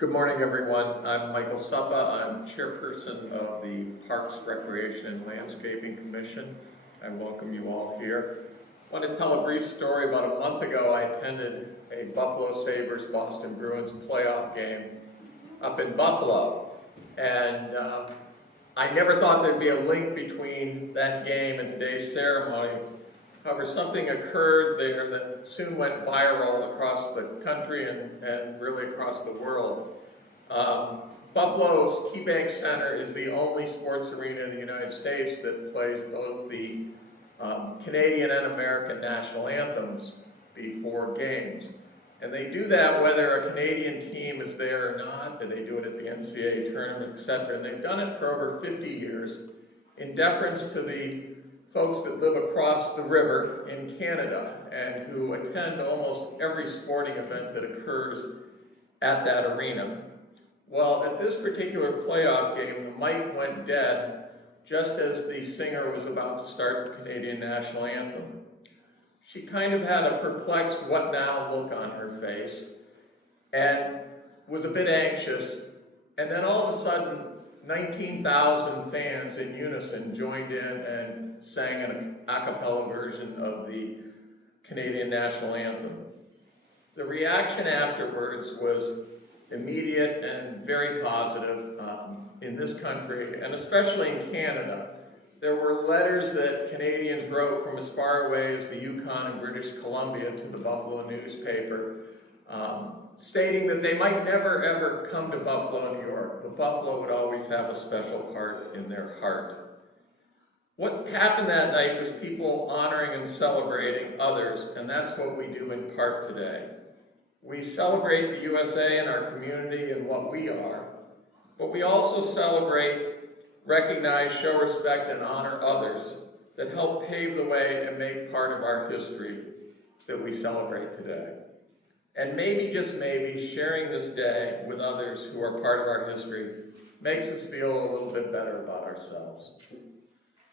Good morning, everyone. I'm Michael Suppa. I'm chairperson of the Parks, Recreation, and Landscaping Commission. I welcome you all here. I want to tell a brief story. About a month ago, I attended a Buffalo Sabres Boston Bruins playoff game up in Buffalo. And I never thought there'd be a link between that game and today's ceremony. However, something occurred there that soon went viral across the country and really across the world. Buffalo's KeyBank Center is the only sports arena in the United States that plays both the Canadian and American national anthems before games. And they do that whether a Canadian team is there or not, and they do it at the NCAA tournament, etc. And they've done it for over 50 years in deference to the folks that live across the river in Canada and who attend almost every sporting event that occurs at that arena. Well, at this particular playoff game, the mic went dead just as the singer was about to start the Canadian national anthem. She kind of had a perplexed what now look on her face and was a bit anxious. And then all of a sudden, 19,000 fans in unison joined in and sang an a cappella version of the Canadian national anthem. The reaction afterwards was immediate and very positive in this country, and especially in Canada. There were letters that Canadians wrote from as far away as the Yukon and British Columbia to the Buffalo newspaper, stating that they might never ever come to Buffalo, New York, but Buffalo would always have a special part in their heart. What happened that night was people honoring and celebrating others, and that's what we do in part today. We celebrate the USA and our community and what we are, but we also celebrate, recognize, show respect, and honor others that help pave the way and make part of our history that we celebrate today. And maybe, just maybe, sharing this day with others who are part of our history makes us feel a little bit better about ourselves.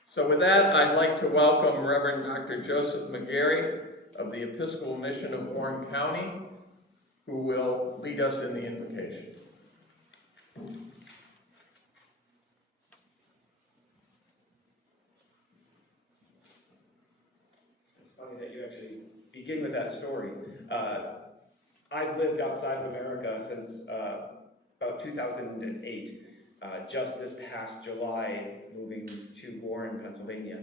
So with that, I'd like to welcome Reverend Dr. Joseph McGarry of the Episcopal Mission of Warren County, who will lead us in the invocation. It's funny that you actually begin with that story. I've lived outside of America since about 2008. Just this past July, moving to Warren, Pennsylvania.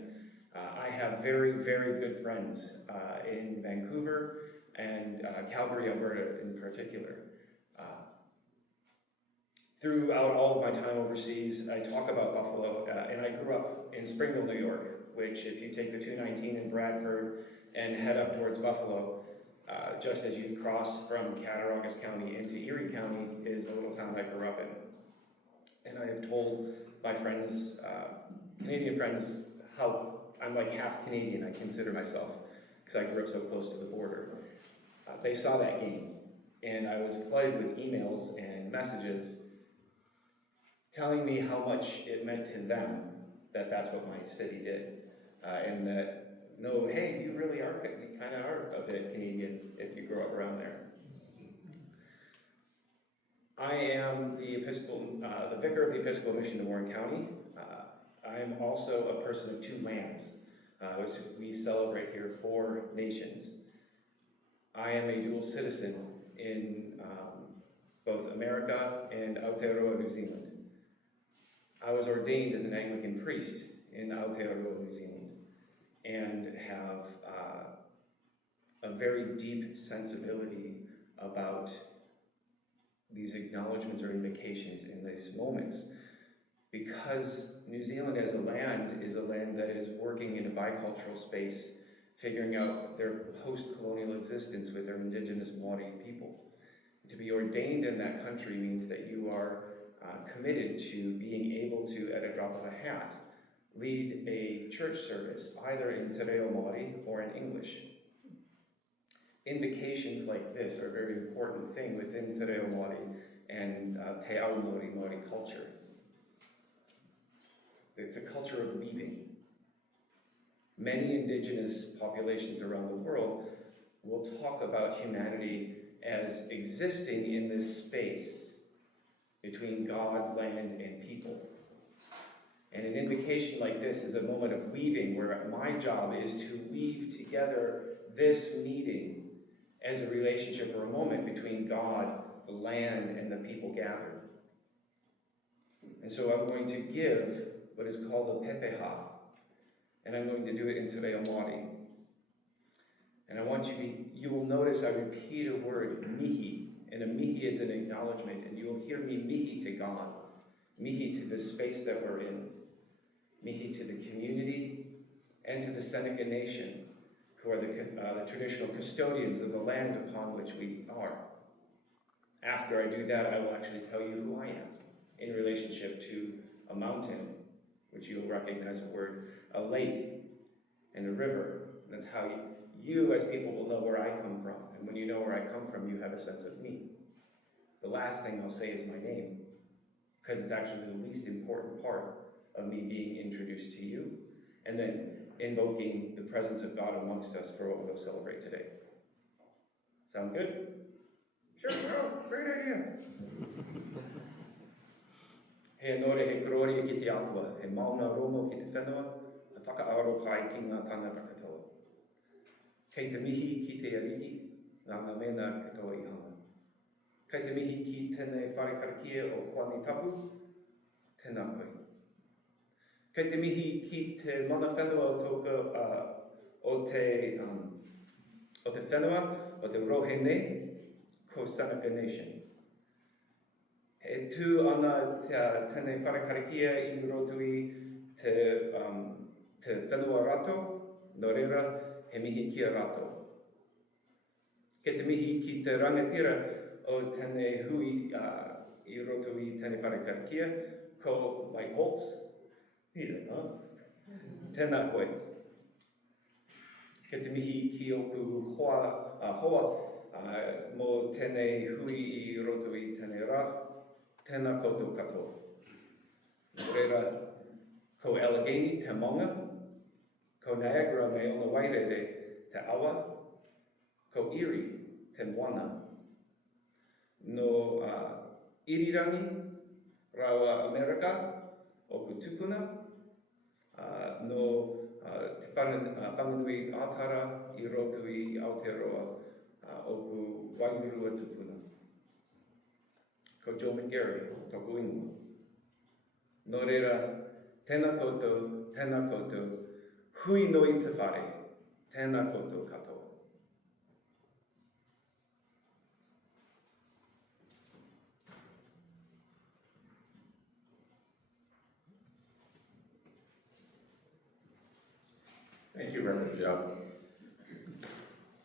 I have very, very good friends in Vancouver and Calgary, Alberta in particular. Throughout all of my time overseas, I talk about Buffalo, and I grew up in Springville, New York, which if you take the 219 in Bradford and head up towards Buffalo, just as you cross from Cattaraugus County into Erie County is the little town I grew up in. And I have told my friends, Canadian friends, how I'm like half Canadian, I consider myself, because I grew up so close to the border. They saw that game, and I was flooded with emails and messages telling me how much it meant to them that that's what my city did. And that, no, hey, you really are, you kind of are a bit Canadian if you grow up around there. I am the vicar of the Episcopal Mission of Warren County. I am also a person of two lands, which we celebrate here 4 nations. I am a dual citizen in both America and Aotearoa, New Zealand. I was ordained as an Anglican priest in Aotearoa, New Zealand, and have a very deep sensibility about these acknowledgments or invocations in these moments, because New Zealand as a land is a land that is working in a bicultural space, figuring out their post-colonial existence with their indigenous Maori people. To be ordained in that country means that you are committed to being able to, at a drop of a hat, lead a church service either in Te Reo Maori or in English. Invocations like this are a very important thing within Te Reo Maori and Te Ao Maori culture. It's a culture of leading. Many indigenous populations around the world will talk about humanity as existing in this space between God, land, and people. And an invocation like this is a moment of weaving, where my job is to weave together this meeting as a relationship or a moment between God, the land, and the people gathered. And so I'm going to give what is called a pepeha, and I'm going to do it in Te Reo Māori. And I want you will notice I repeat a word, mihi, and a mihi is an acknowledgement, and you will hear me mihi to God, mihi to the space that we're in, mihi to the community, and to the Seneca Nation, who are the traditional custodians of the land upon which we are. After I do that, I will actually tell you who I am in relationship to a mountain, which you'll recognize a word, a lake, and a river. And that's how you as people will know where I come from. And when you know where I come from, you have a sense of me. The last thing I'll say is my name, because it's actually the least important part of me being introduced to you, and then invoking the presence of God amongst us for what we'll celebrate today. Sound good? Sure, oh, great idea. He nore he korori ki te atua, he mauna romo ki te whenua, a whakaaro pai ki ngā tangata katoa. Kei te mihi ki te ariki, ngā mena katoa I hanga. Kei te mihi ki tēnei wharekarakia o Juani Tapu, tēnā koe. Kei te mihi ki te mana whenua o te whenua, o te Rohene, ko Seneca Nation. E tū ana tēnei wharekarakia I roto I te whenua rato, no reira, he mihi kia rato. Kei te mihi ki te rangatira o tēnei hui I roto I tēnei wharekarakia, ko Mike Holtz. Tēnā koe. Kei te mihi ki oku hoa mō tēnei hui I roto I tēnei rā, tēnā koutou katoa. Nō reira, ko Allegheny te maunga, ko Niagara me ona wairere te awa, ko Erie te moana. No Irirangi, rawa Amerika, oku tupuna, no te whanganui ātara I roto I Aotearoa, oku Waingurua tupuna. Ko Joe McGarry, toku ingoa. Nō reira, tēnā koutou, hui noi te whare, tēnā koutou katoa. Thank you, Reverend Joe.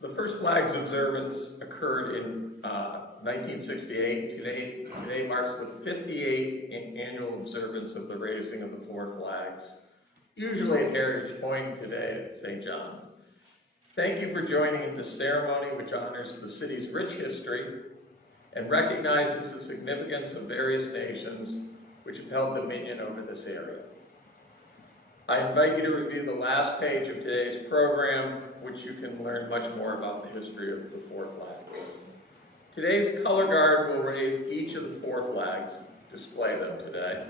The first flag's observance occurred in 1968. Today marks the 58th annual observance of the raising of the four flags, usually at Heritage Point, today at St. John's. Thank you for joining in this ceremony, which honors the city's rich history and recognizes the significance of various nations which have held dominion over this area. I invite you to review the last page of today's program, which you can learn much more about the history of the four flags. Today's color guard will raise each of the four flags, display them today,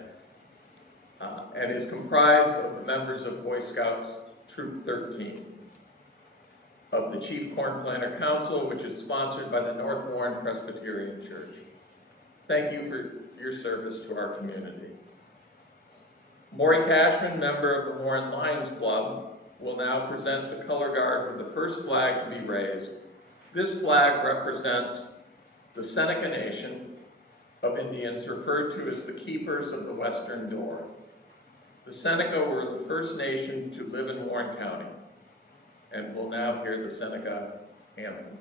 and is comprised of the members of Boy Scouts Troop 13, of the Chief Corn Planter Council, which is sponsored by the North Warren Presbyterian Church. Thank you for your service to our community. Maury Cashman, member of the Warren Lions Club, will now present the color guard with the first flag to be raised. This flag represents the Seneca Nation of Indians, referred to as the Keepers of the Western Door. The Seneca were the first nation to live in Warren County, and we'll now hear the Seneca anthem.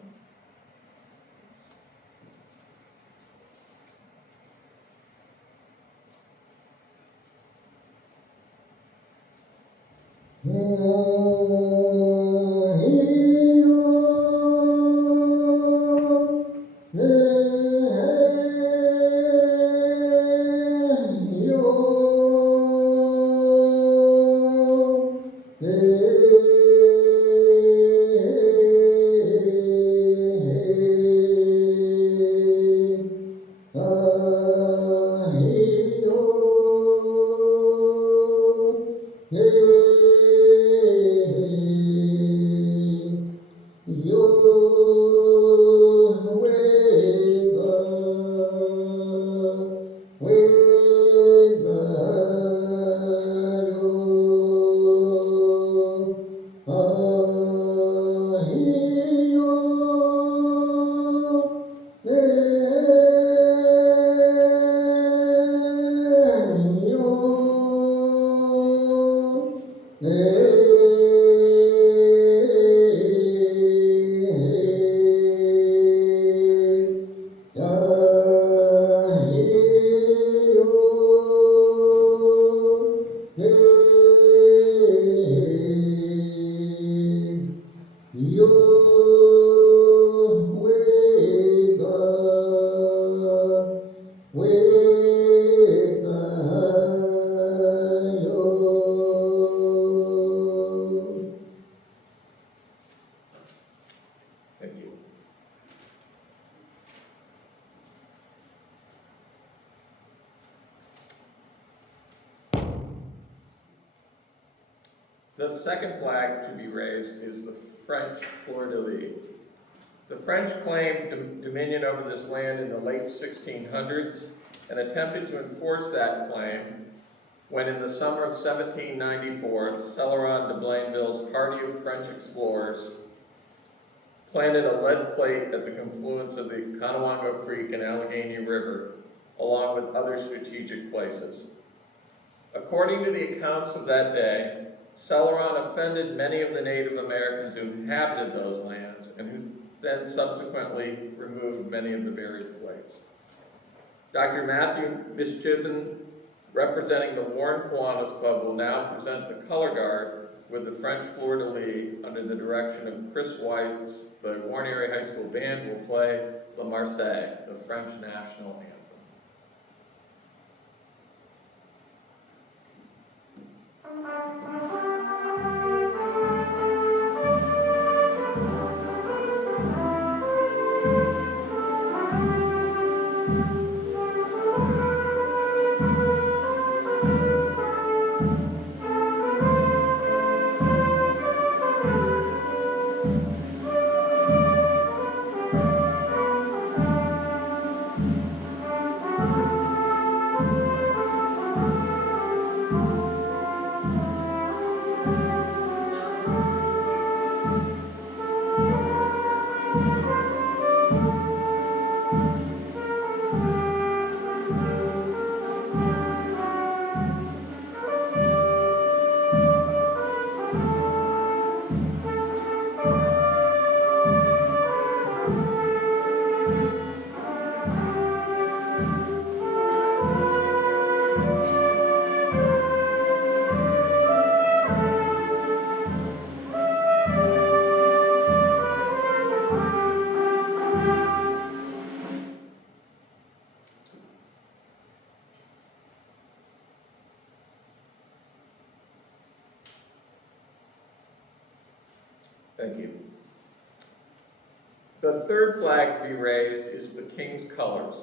The second flag to be raised is the French fleur-de-lis. The French claimed dominion over this land in the late 1600s and attempted to enforce that claim when in the summer of 1794, Celeron de Blainville's party of French explorers planted a lead plate at the confluence of the Conowongo Creek and Allegheny River, along with other strategic places. According to the accounts of that day, Celeron offended many of the Native Americans who inhabited those lands and who then subsequently removed many of the buried plates. Dr. Matthew Mischizzen, representing the Warren Kiwanis Club, will now present the color guard with the French fleur-de-lis under the direction of Chris Weiss. The Warren Area High School Band will play La Marseillaise, the French national anthem. Thank you. The third flag to be raised is the King's Colors,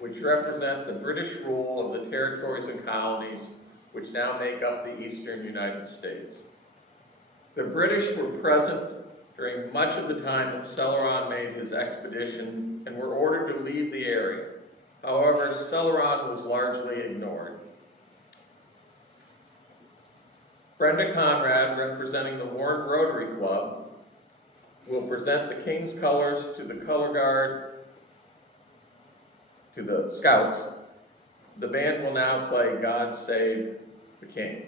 which represent the British rule of the territories and colonies which now make up the eastern United States. The British were present during much of the time that Celeron made his expedition and were ordered to leave the area. However, Celeron was largely ignored. Brenda Conrad, representing the Warren Rotary Club, will present the King's Colors to the color guard, to the Scouts. The band will now play God Save the King.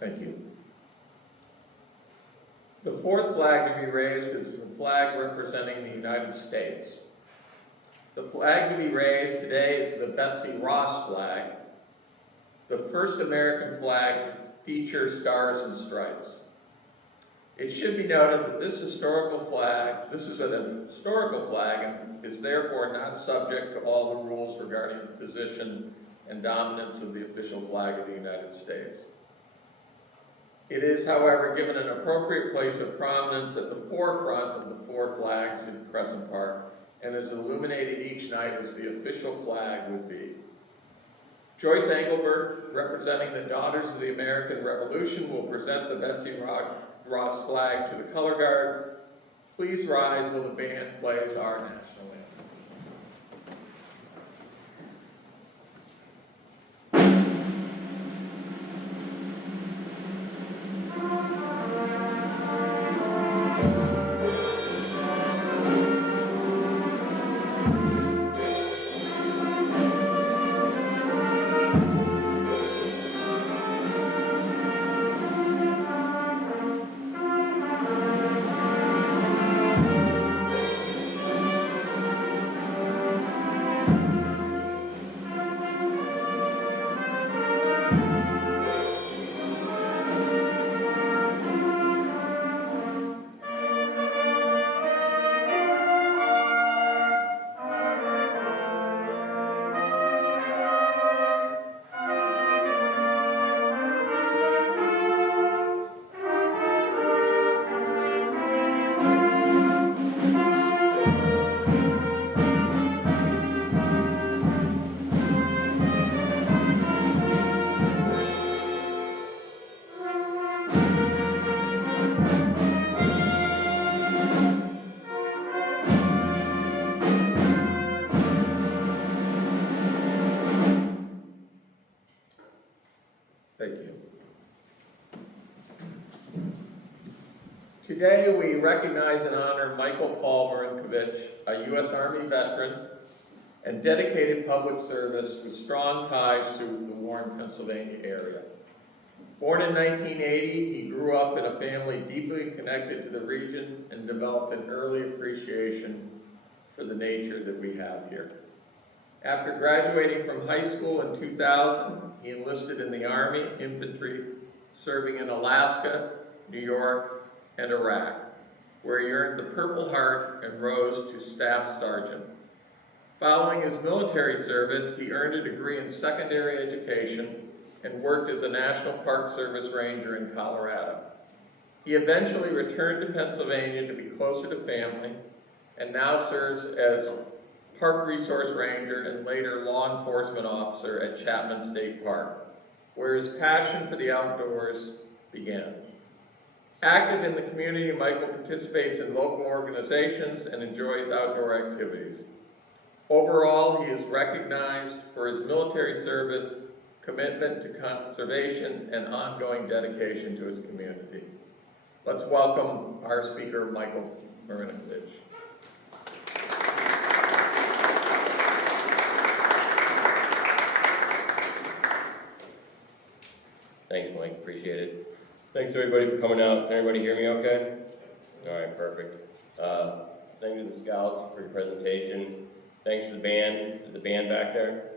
Thank you. The fourth flag to be raised is the flag representing the United States. The flag to be raised today is the Betsy Ross flag, the first American flag to feature stars and stripes. It should be noted that this is an historical flag and is therefore not subject to all the rules regarding the position and dominance of the official flag of the United States. It is, however, given an appropriate place of prominence at the forefront of the four flags in Crescent Park and is illuminated each night as the official flag would be. Joyce Engelbert, representing the Daughters of the American Revolution, will present the Betsy Ross flag to the color guard. Please rise while the band plays our national anthem. Thank you. Today, we recognize and honor Michael Paul Marinkovich, a U.S. Army veteran and dedicated public service with strong ties to the Warren, Pennsylvania area. Born in 1980, he grew up in a family deeply connected to the region and developed an early appreciation for the nature that we have here. After graduating from high school in 2000, he enlisted in the Army infantry, serving in Alaska, New York, and Iraq, where he earned the Purple Heart and rose to Staff Sergeant. Following his military service, he earned a degree in secondary education and worked as a National Park Service ranger in Colorado. He eventually returned to Pennsylvania to be closer to family and now serves as Park Resource Ranger and later law enforcement officer at Chapman State Park, where his passion for the outdoors began. Active in the community, Michael participates in local organizations and enjoys outdoor activities. Overall, he is recognized for his military service, commitment to conservation, and ongoing dedication to his community. Let's welcome our speaker, Michael Marinkovich. Thanks, Mike, appreciate it. Thanks everybody for coming out. Can everybody hear me okay? All right, perfect. Thank you to the Scouts for your presentation. Thanks to the band. Is the band back there?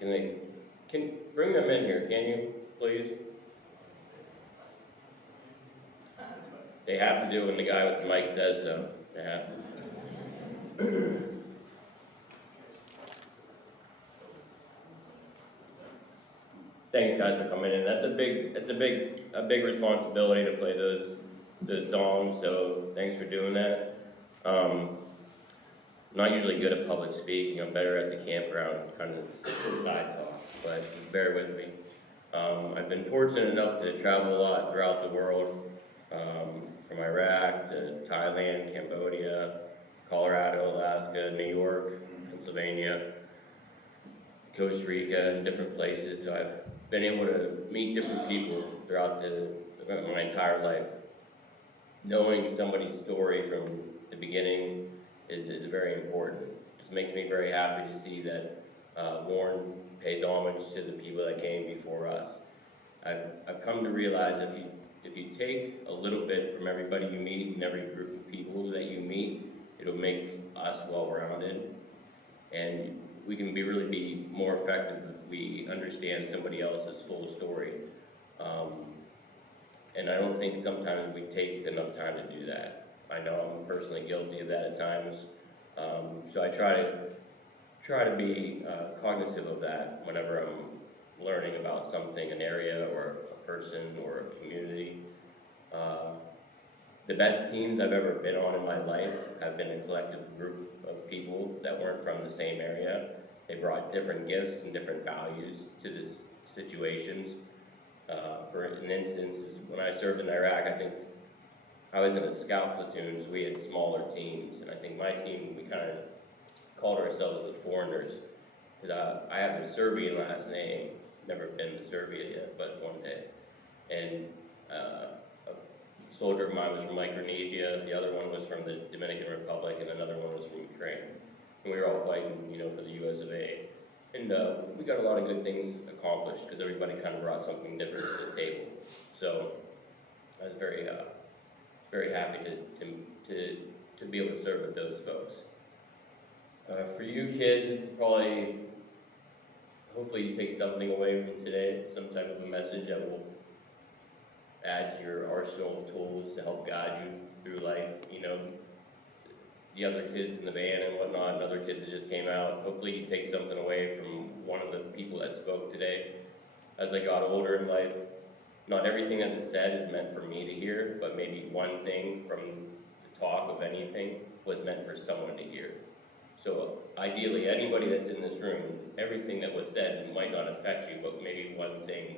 Can bring them in here, can you, please? They have to do it when the guy with the mic says so. They have to. Thanks guys for coming in. That's a big responsibility to play those songs. So thanks for doing that. I'm not usually good at public speaking. I'm better at the campground kind of side talks, but just bear with me. I've been fortunate enough to travel a lot throughout the world, from Iraq to Thailand, Cambodia, Colorado, Alaska, New York, Pennsylvania, Costa Rica, and different places. So I've been able to meet different people throughout my entire life. Knowing somebody's story from the beginning is very important. It just makes me very happy to see that Warren pays homage to the people that came before us. I've come to realize if you take a little bit from everybody you meet and every group of people that you meet, it'll make us well-rounded, and we can really be more effective if we understand somebody else's full story. And I don't think sometimes we take enough time to do that. I know I'm personally guilty of that at times. So I try to be cognitive of that whenever I'm learning about something, an area or a person or a community. The best teams I've ever been on in my life have been a collective group of people that weren't from the same area. They brought different gifts and different values to this situations. For an instance, when I served in Iraq, I think I was in a scout platoon, so we had smaller teams. And I think my team, we kind of called ourselves the foreigners. Because I have a Serbian last name, never been to Serbia yet, but one day. And a soldier of mine was from Micronesia, the other one was from the Dominican Republic, and another one was from Ukraine. And we were all fighting, for the US of A. And we got a lot of good things accomplished because everybody kind of brought something different to the table. So I was very, very happy to be able to serve with those folks. For you kids, this is probably, hopefully you take something away from today, some type of a message that will add to your arsenal of tools to help guide you through life. The other kids in the band and whatnot, and other kids that just came out, hopefully you take something away from one of the people that spoke today. As I got older in life, not everything that is said is meant for me to hear, but maybe one thing from the talk of anything was meant for someone to hear. So ideally, anybody that's in this room, everything that was said might not affect you, but maybe one thing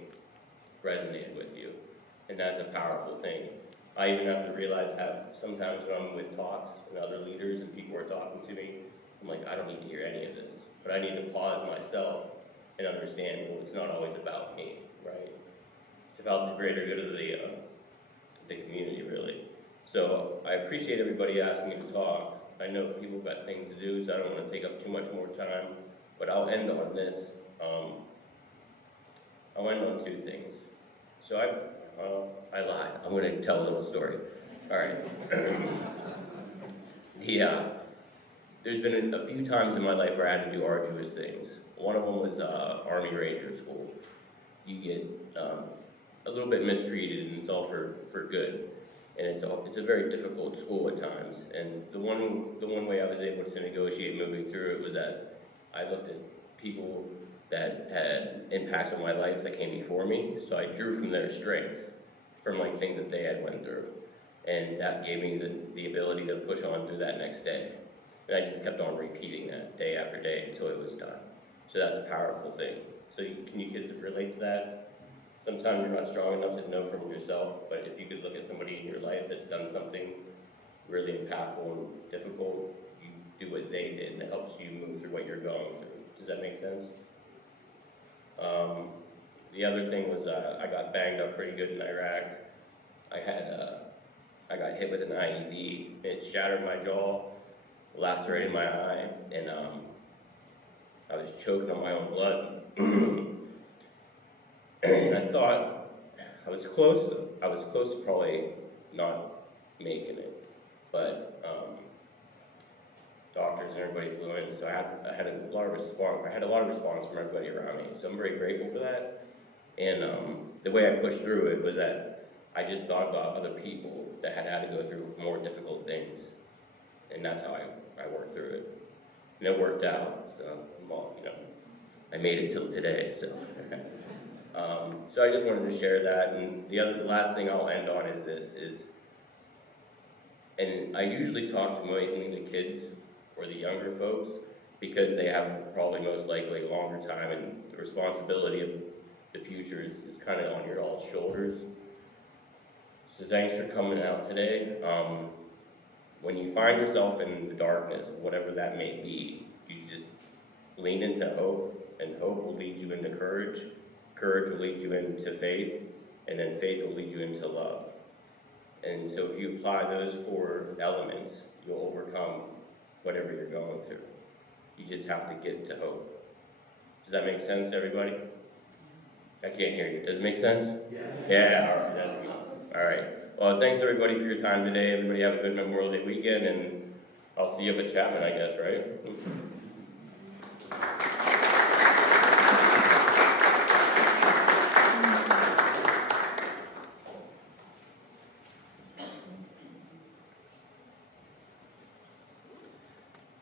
resonated with you. And that's a powerful thing. I even have to realize how sometimes when I'm with talks and other leaders and people are talking to me, I'm like, I don't need to hear any of this. But I need to pause myself and understand, well, it's not always about me, right? about the greater good of the community, really. So I appreciate everybody asking me to talk. I know people got things to do, so I don't want to take up too much more time, but I'll end on this. I'll end on two things. So I lied. I'm going to tell a little story. All right. There's been a few times in my life where I had to do arduous things. One of them was Army Ranger School. You get a little bit mistreated, and it's all for good. And it's a very difficult school at times. And the one way I was able to negotiate moving through it was that I looked at people that had impacts on my life that came before me. So I drew from their strength, from like things that they had went through. And that gave me the ability to push on through that next day. And I just kept on repeating that day after day until it was done. So that's a powerful thing. So can you kids relate to that? Sometimes you're not strong enough to know from yourself, but if you could look at somebody in your life that's done something really impactful and difficult, you do what they did, and it helps you move through what you're going through. Does that make sense? The other thing was I got banged up pretty good in Iraq. I got hit with an IED. It shattered my jaw, lacerated my eye, and I was choking on my own blood. And I thought I was close to probably not making it, but doctors and everybody flew in, so I had a lot of response from everybody around me. So I'm very grateful for that. And the way I pushed through it was that I just thought about other people that had to go through more difficult things, and that's how I worked through it. And it worked out. So well, I made it till today. So. So I just wanted to share that, and the last thing I'll end on is this, and I usually talk to mainly the kids or the younger folks because they have probably most likely a longer time, and the responsibility of the future is kind of on your all's shoulders. So thanks for coming out today. When you find yourself in the darkness, whatever that may be, you just lean into hope, and hope will lead you into courage. Courage will lead you into faith, and then faith will lead you into love. And so if you apply those 4 elements, you'll overcome whatever you're going through. You just have to get to hope. Does that make sense to everybody? I can't hear you. Does it make sense? Yeah. Yeah, all right. That'd be good. All right. Well, thanks everybody for your time today. Everybody have a good Memorial Day weekend, and I'll see you up at Chapman, I guess, right?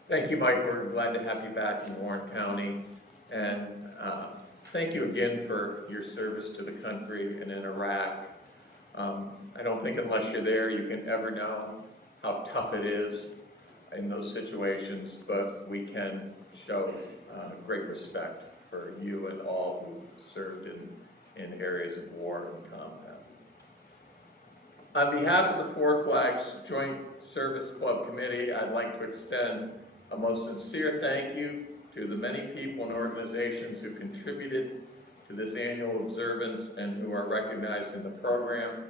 Thank you, Mike. We're glad to have you back in Warren County. And thank you again for your service to the country and in Iraq. I don't think unless you're there you can ever know how tough it is in those situations, but we can show great respect for you and all who served in areas of war and combat. On behalf of the Four Flags Joint Service Club Committee, I'd like to extend a most sincere thank you to the many people and organizations who contributed to this annual observance and who are recognized in the program.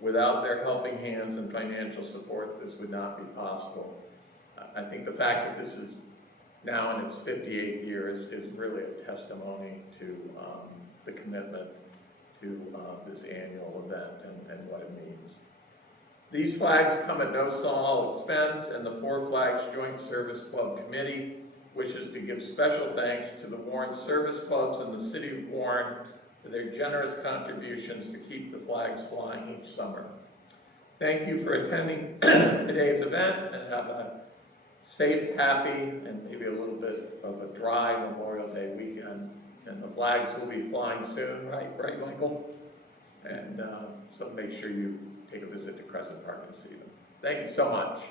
Without their helping hands and financial support, this would not be possible. I think the fact that this is now in its 58th year is really a testimony to the commitment to this annual event and what it means. These flags come at no small expense, and the Four Flags Joint Service Club Committee wishes to give special thanks to the Warren Service Clubs in the City of Warren for their generous contributions to keep the flags flying each summer. Thank you for attending today's event, and have a safe, happy, and maybe a little bit of a dry Memorial Day weekend. And the flags will be flying soon, right, Michael? And so make sure you take a visit to Crescent Park and see them. Thank you so much.